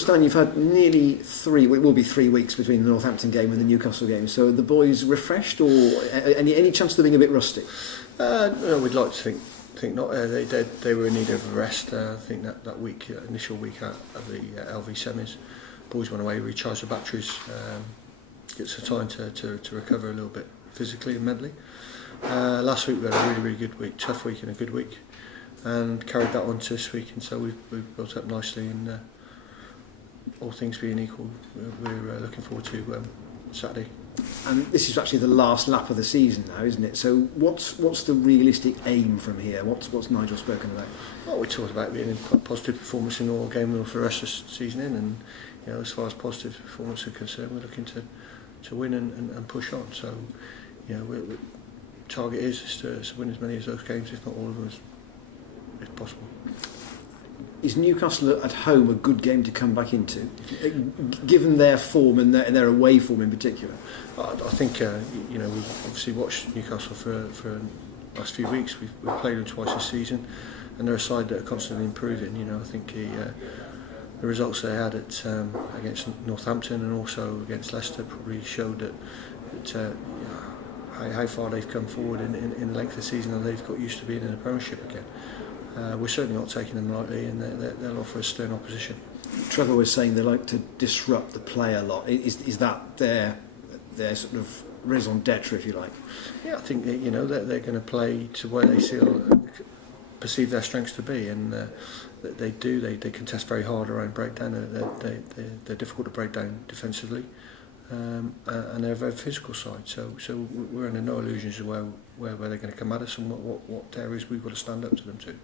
Stan, you've had nearly it will be 3 weeks between the Northampton game and the Newcastle game. So are the boys refreshed, or any chance of them being a bit rusty? No, we'd like to think not. They were in need of a rest. I think that initial week out of the LV semis, boys went away, recharged the batteries, get some time to recover a little bit physically and mentally. Last week we had a really good week, tough week and a good week, and carried that on to this week, and so we've built up nicely, and all things being equal, we're looking forward to Saturday. And this is actually the last lap of the season now, isn't it? So what's the realistic aim from here? What's Nigel spoken about? Well, we talked about being a positive performance in all game for the rest of the season and as far as positive performance are concerned, we're looking to win and push on. So target is to win as many of those games, if not all of them, as possible. Is Newcastle at home a good game to come back into, given their form and their away form in particular? I think we've obviously watched Newcastle for the last few weeks. We've played them twice this season, and they're a side that are constantly improving. I think the results they had against Northampton and also against Leicester probably showed that how far they've come forward in the length of the season, and they've got used to being in the Premiership again. We're certainly not taking them lightly, and they'll offer us stern opposition. Trevor was saying they like to disrupt the play a lot. Is that their sort of raison d'être, if you like? Yeah, I think they're going to play to where they perceive their strengths to be, and they do. They contest very hard around breakdown. They're difficult to break down defensively, and they're a very physical side. So we're under no illusions of where they're going to come at us and what areas we've got to stand up to them to.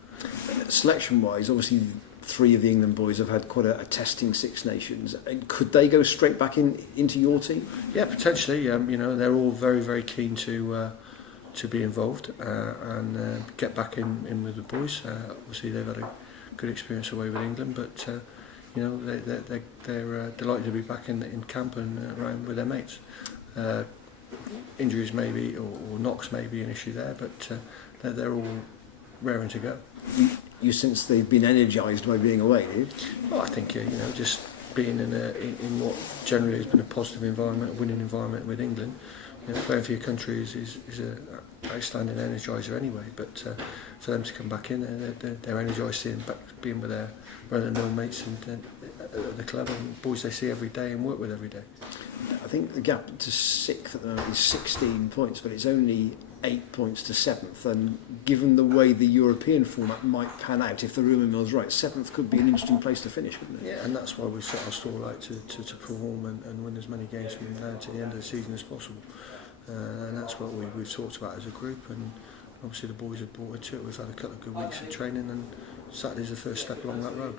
Selection-wise, obviously 3 of the England boys have had quite a testing Six Nations. Could they go straight back into your team? Yeah, potentially. They're all very, very keen to be involved and get back in with the boys. Obviously, they've had a good experience away with England, but they're delighted to be back in camp and around with their mates. Injuries maybe or knocks may be an issue there, but they're all raring to go. You sense they've been energised by being away, do you? Well, I think just being in what generally has been a positive environment, a winning environment with England. Playing for your country is an outstanding energiser anyway. But for them to come back in, they're energised being with their run-of-the-mill mates and the club and boys they see every day and work with every day. I think the gap to 6th at the moment is 16 points, but it's only 8 points to 7th. And given the way the European format might pan out, if the rumour mill's right, 7th could be an interesting place to finish, couldn't it? Yeah, and that's why we set our stall out to perform and win as many games from now to the end of the season as possible. And that's what we've talked about as a group, and obviously the boys have bought into it. We've had a couple of good weeks of training, and Saturday's the first step along that road.